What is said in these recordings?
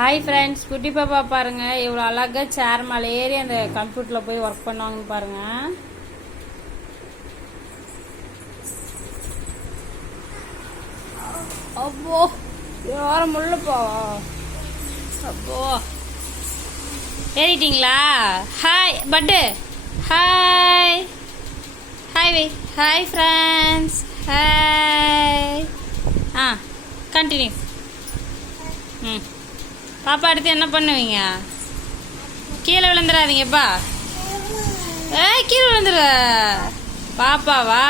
Hi friends குட்டி பாப்பா பாருங்க. இவ்வளோ அழகாக சேர் மேலே ஏறி அந்த கம்ப்யூட்டரில் போய் ஒர்க் பண்ணுவாங்கன்னு பாருங்க. அப்போ யாரும் முள்ளப்பா அப்போ ஏறிட்டீங்களா? ஹாய் பட்டு. ஹாய் ஹாய் வை. ஹாய் ஃப்ரெண்ட்ஸ் ஹாய் ஆ கண்டினியூ ம். பாப்பா அடுத்து என்ன பண்ணுவீங்க? கீழே விழுந்துடாதீங்கப்பா ஏ கீழே விழுந்துரு. பாப்பாவா?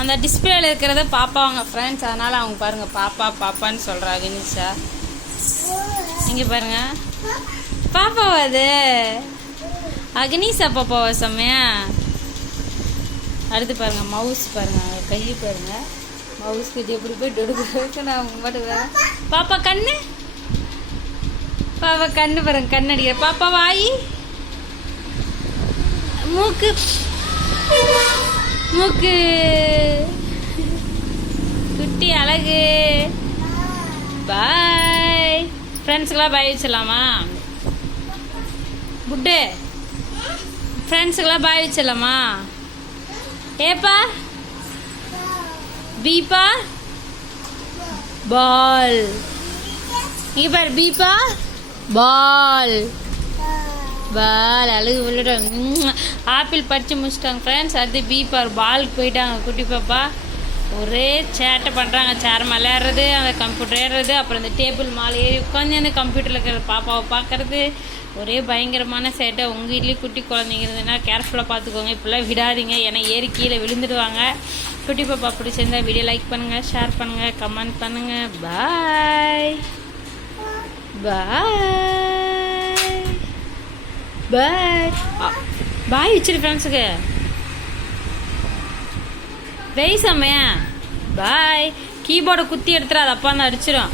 அந்த டிஸ்பிளேல இருக்கிறத பாப்பாவாங்க ஃப்ரெண்ட்ஸ் அதனால அவங்க பாருங்க பாப்பா பாப்பான்னு சொல்கிறா நிஷா. இங்க பாருங்க. பாப்பாவா அது? அக்னிஷா பாப்பாவா செம்மையா? அடுத்து பாருங்க மவுஸ் பாருங்க கை பாருங்க. மவுஸ் கிட்ட எப்படி போய் டொடுக்கு நான் அவங்க வரேன். பாப்பா கண்ணு? பாப்பா கண்ணு பாருங்க கண்ணு பாப்பா வாய். மூக்கு. மூக்கு. குட்டி அழகு. பாய் ஃப்ரெண்ட்ஸுக்கெல்லாம் பாய் வச்சிடலாமா? புட்டு. ஃப்ரெண்ட்ஸுக்கெல்லாம் பாய் வச்சிடலாமா? ஏப்பா? பீப்பா? பால் இங்கே பாரு பீப்பா. பால். பால் அழுகு விளையாடுவாங்க ஆப்பிள் பறிச்சு முடிச்சிட்டாங்க ஃப்ரெண்ட்ஸ் அது பீப்பார் பாலுக்கு போயிட்டாங்க குட்டி பாப்பா. ஒரே சேட்டை பண்ணுறாங்க சேர் மேலே ஏறுறது அந்த கம்ப்யூட்டர் ஏறுறது அப்புறம் இந்த டேபிள் மேலே ஏறி உட்காந்து அந்த கம்ப்யூட்டரில் இருக்கிற பாப்பாவை பார்க்குறது. ஒரே பயங்கரமான சேட்டை. உங்கள் வீட்லேயும் குட்டி குழந்தைங்க இருந்ததுன்னா கேர்ஃபுல்லாக பார்த்துக்கோங்க. இப்படிலாம் விடாதீங்க. ஏன்னா ஏறி கீழே விழுந்துடுவாங்க. குட்டி பாப்பா பிடிச்சிருந்தா வீடியோ லைக் பண்ணுங்கள் ஷேர் பண்ணுங்கள் கமெண்ட் பண்ணுங்கள் பாய் பாய் பாய் பாய் வச்சிரு ஃப்ரெண்ட்ஸுக்கு வெரி செம்மையா. பாய் கீபோர்டை குத்தி எடுத்துரு அது அப்பா தான் அடிச்சிடும்